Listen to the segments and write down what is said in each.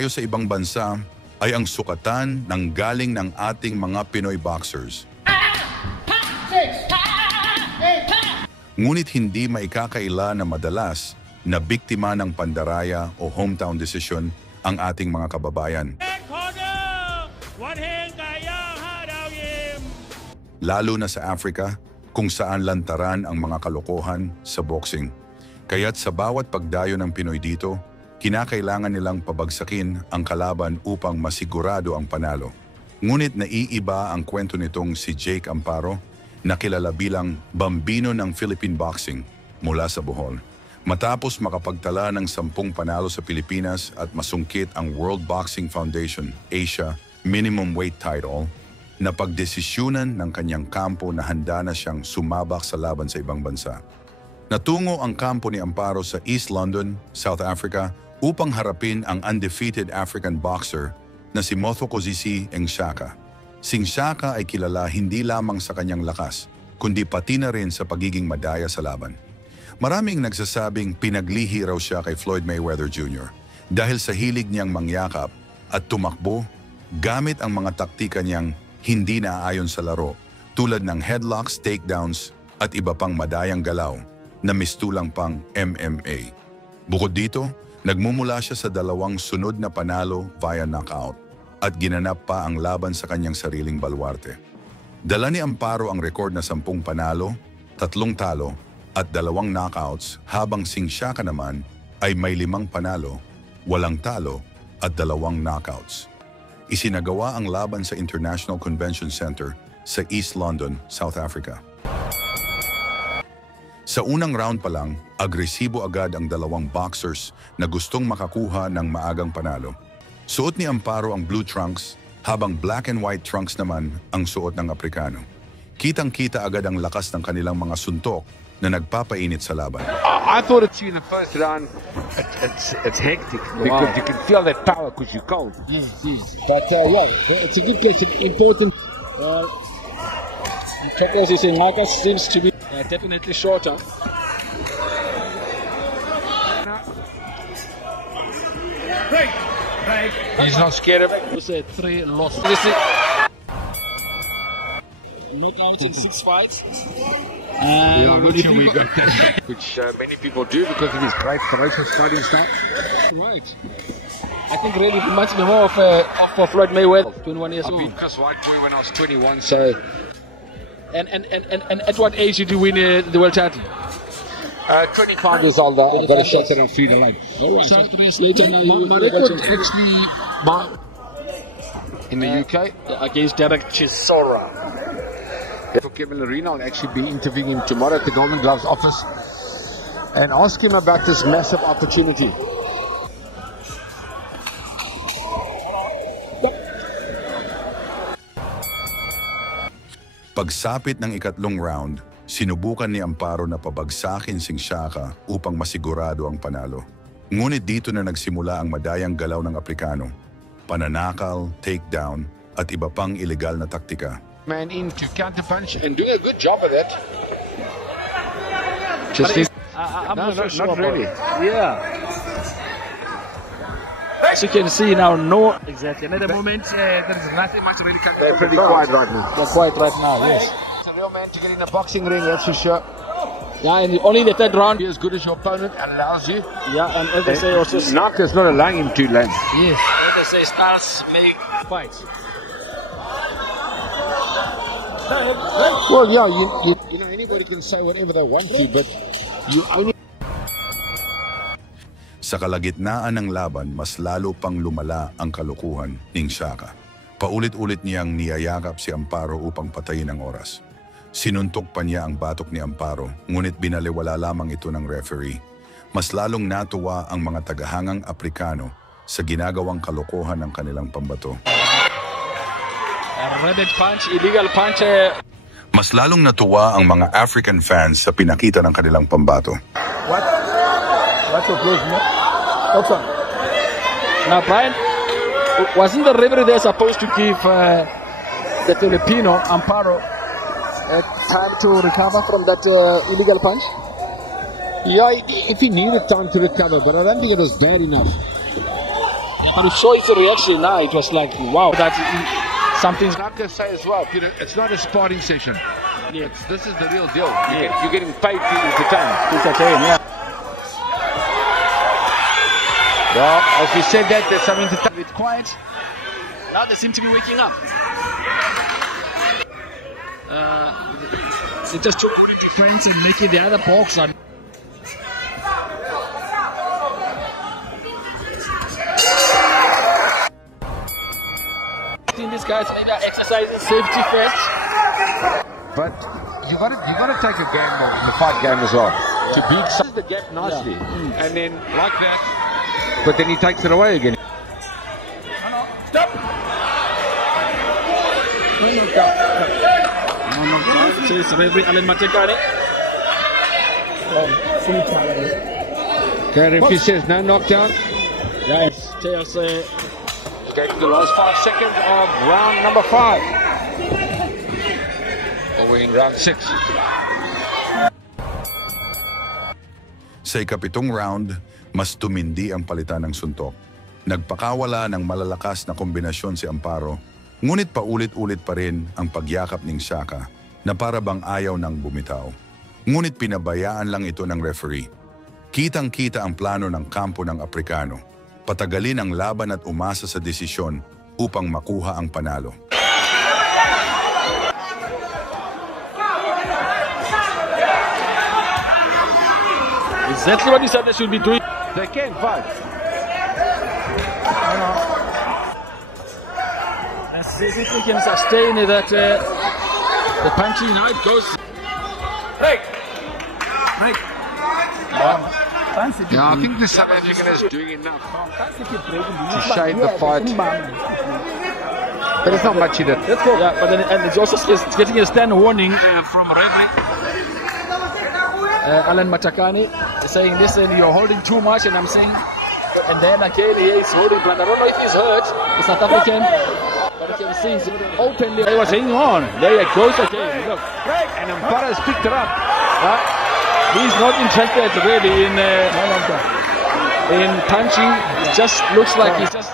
pagdayo sa ibang bansa ay ang sukatan ng galing ng ating mga Pinoy boxers. Ngunit hindi maikakaila na madalas na biktima ng pandaraya o hometown decision ang ating mga kababayan. Lalo na sa Africa, kung saan lantaran ang mga kalokohan sa boxing. Kaya't sa bawat pagdayo ng Pinoy dito, kinakailangan nilang pabagsakin ang kalaban upang masigurado ang panalo. Ngunit naiiba ang kwento nitong si Jake Amparo, na kilala bilang Bambino ng Philippine Boxing mula sa Bohol. Matapos makapagtala ng 10 panalo sa Pilipinas at masungkit ang World Boxing Foundation Asia Minimum Weight Title, napagdesisyunan ng kanyang kampo na handa na siyang sumabak sa laban sa ibang bansa. Natungo ang kampo ni Amparo sa East London, South Africa, upang harapin ang undefeated African boxer na si Mothokozisi Ngxaka. Si Ngxaka ay kilala hindi lamang sa kanyang lakas, kundi pati na rin sa pagiging madaya sa laban. Maraming nagsasabing pinaglihi raw siya kay Floyd Mayweather Jr. dahil sa hilig niyang mangyakap at tumakbo gamit ang mga taktika niyang hindi naaayon sa laro, tulad ng headlocks, takedowns at iba pang madayang galaw na mistulang pang MMA. Bukod dito, nagmumula siya sa 2 sunod na panalo via knockout at ginanap pa ang laban sa kanyang sariling balwarte. Dala ni Amparo ang rekord na 10 panalo, 3 talo at 2 knockouts, habang si Ngxaka naman ay may 5 panalo, 8 talo at 2 knockouts. Isinagawa ang laban sa International Convention Center sa East London, South Africa. Sa unang round pa lang, agresibo agad ang 2 boxers na gustong makakuha ng maagang panalo. Suot ni Amparo ang blue trunks, habang black and white trunks naman ang suot ng Aprikano. Kitang-kita agad ang lakas ng kanilang mga suntok na nagpapainit sa laban. I thought it's in the first round, it's hectic because you can feel that power because you're cold. Yes. But yeah, it's a good question. Important. Mothokozisi Ngxaka seems to be definitely shorter. He's not scared of it. You said 3 losses. Not out in 6 fights. Yeah, I'm not sure we got that, which many people do because of his great ferocious fighting style. Right. I think really it reminds me more of Floyd Mayweather, 21 years I old. beat Chris Whiteboy when I was 21, so... And at what age did you win the world title? 25 years old, I got a shot at him feet alone. All right. So 3 years later, now my record actually in the UK against Derek Chisora. For Kevin Lerena, I'll actually be interviewing him tomorrow at the Golden Gloves office and ask him about this massive opportunity. Pagsapit ng ikatlong round, sinubukan ni Amparo na pabagsakin si Ngxaka upang masigurado ang panalo. Ngunit dito na nagsimula ang madayang galaw ng Aprikano, pananakal, takedown at iba pang ilegal na taktika. Man in to counterpunch and doing a good job of that. I'm not sure really. Yeah. As you can see now, no exactly. At the moment, there is nothing much really. They're pretty quiet right now. They're quiet right now. Yes. It's a real man to get in a boxing ring, that's for sure. Yeah, and only the 3rd round. Be as good as your opponent allows you. Yeah, and as they say, also knock is not allowing him to land. yes. As they say, stars make fights. Well, yeah, you know, anybody can say whatever they want to, but you only... Sa kalagitnaan ng laban, mas lalo pang lumala ang kalukuhan ni Ngxaka. Paulit-ulit niyang niyayakap si Amparo upang patayin ang oras. Sinuntok pa niya ang batok ni Amparo, ngunit binaliwala lamang ito ng referee. Mas lalong natuwa ang mga tagahangang Aprikano sa ginagawang kalokohan ng kanilang pambato. Red punch, illegal punch. Mas lalong natuwa ang mga African fans sa pinakita ng kanilang pambato. What's your close, man? Okay. Now, Brian, wasn't the referee there supposed to give the Filipino Amparo time to recover from that illegal punch? Yeah, if he needed time to recover, but I don't think it was bad enough. Yeah, but we saw his reaction now. It was like, wow, that something's. Like I say as well, Peter, it's not a sparring session. Yeah. This is the real deal. Yeah. You're getting paid to entertain. It's a game, yeah. Well, as we said that, there's something to A bit quiet. Now they seem to be waking up. They just took good defense and making the other box on. These guys maybe are exercising safety first. But you gotta take a gamble in the fight game as well. To beat the gap nicely. Yeah. And then like that. But then he takes it away again. Stop! No, says Referee Alan Matekane. Okay, referee says no knockdown. Yes, tells Going to the last 5 seconds of round number 5. Or we're in round 6. Sa ikapitong round, mas tumindi ang palitan ng suntok. Nagpakawala ng malalakas na kombinasyon si Amparo, ngunit paulit-ulit pa rin ang pagyakap ng Shaka na para bang ayaw nang bumitaw. Ngunit pinabayaan lang ito ng referee. Kitang-kita ang plano ng kampo ng Aprikano. Patagalin ang laban at umasa sa desisyon upang makuha ang panalo. exactly what he said they should be doing. They can fight. And see if we can sustain that the punching now it goes. Break. Yeah, I think the South African is doing enough to shade the fight. But it's not much he did. Yeah, but then and it's also getting a stand warning from referee Alan Matekane saying, listen, you're holding too much, and I'm saying, and then again he's holding blood. I don't know if he's hurt, the South African, but you can see he's openly. He was hanging on. There it goes again. Look, And Amparo has picked it up. he's not interested really in punching. It just looks like he's just,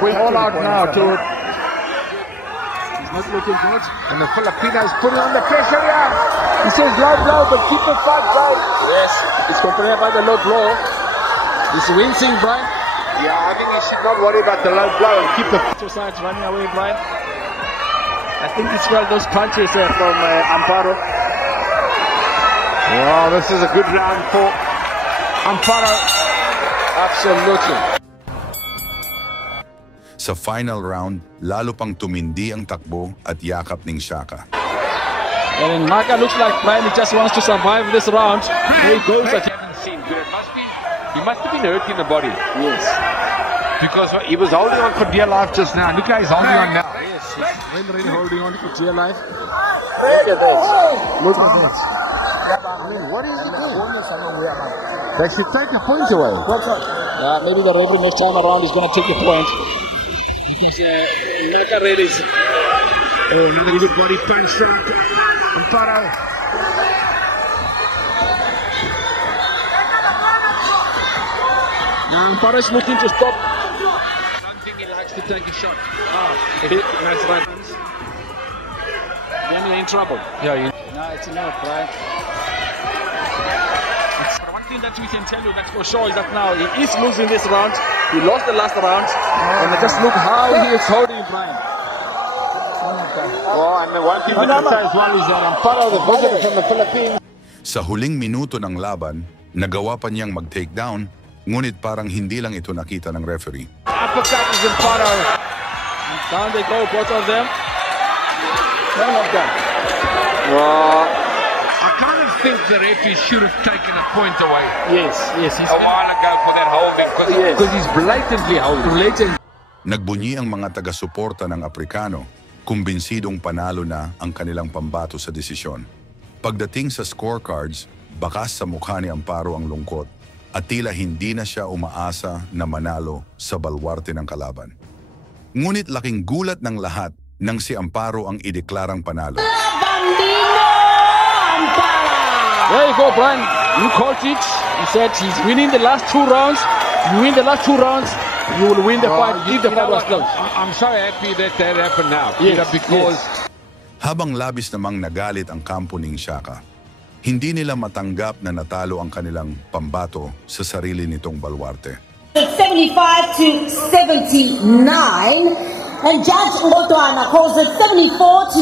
going all out now to. He's not looking good. And the Filipinos putting on the pressure here. He says low blow, but keep the fight, Brian. Yes, it's compared by the low blow. He's wincing, Brian. Yeah, I think he should not worry about the low blow and keep the. Two sides running away, Brian. I think it's well those punches from Amparo. Wow, this is a good round for Amparo. Absolutely. Sa final round, lalo pang tumindi ang takbo at yakap ng Shaka. And Maka looks like Brian, he just wants to survive this round. Here he goes again. He must have been hurt in the body. Yes. Because he was holding on for dear life just now. Look how he's holding on now. Yes, he's really holding on for dear life. Look at that. Look at that. What is he doing? They should take a point away. Maybe the referee next time around is going to take the point. Maka ready. Another good body punch from Amparo. Now Amparo is looking to stop. I don't think he likes to take a shot. Nice right. Then you're in trouble. Yeah, No, it's enough, right? One thing that we can tell you that's for sure is that now he is losing this round. He lost the last round. And just look how he is holding Brian. Well, and the one thing we can say as well is that Amparo, the visitor from the Philippines. Sa huling minuto ng laban, nagawa pa niyang mag-takedown, ngunit parang hindi lang ito nakita ng referee. Uppercut is Amparo. Down they go, both of them. Well, I kind of think the referee should have taken a point away Yes, he's a while ago for that holding because he's blatantly holding. blatant. Nagbunyi ang mga taga-suporta ng Aprikano, kumbinsidong panalo na ang kanilang pambato sa desisyon. Pagdating sa scorecards, bakas sa mukha ni Amparo ang lungkot at tila hindi na siya umaasa na manalo sa balwarte ng kalaban. Ngunit laking gulat ng lahat nang si Amparo ang ideklarang panalo. There you go, Brian. You called it. He said he's winning the last 2 rounds. You win the last 2 rounds, you will win the fight if the fight was close. I'm so happy that that happened now. Yes, Because Habang labis namang nagalit ang kampo ng Shaka, hindi nila matanggap na natalo ang kanilang pambato sa sarili nitong baluarte. 75 to 79, and Judge Ngotuana calls it 74 to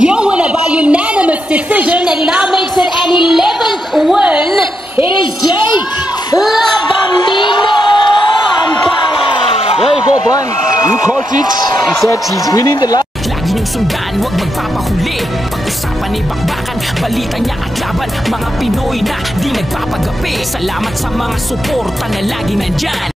78. Your winner by unanimous decision, and he now makes it an 11th win. It is Jake La Bambino Ampara. There you go, Brian. You called it. He said he's winning the last. Lagi niyong sundan, huwag magpapahuli. Pag-usapan ni bakbakan, balita niya at laban. Mga Pinoy na di nagpapagapi. Salamat sa mga suporta na lagi nandyan.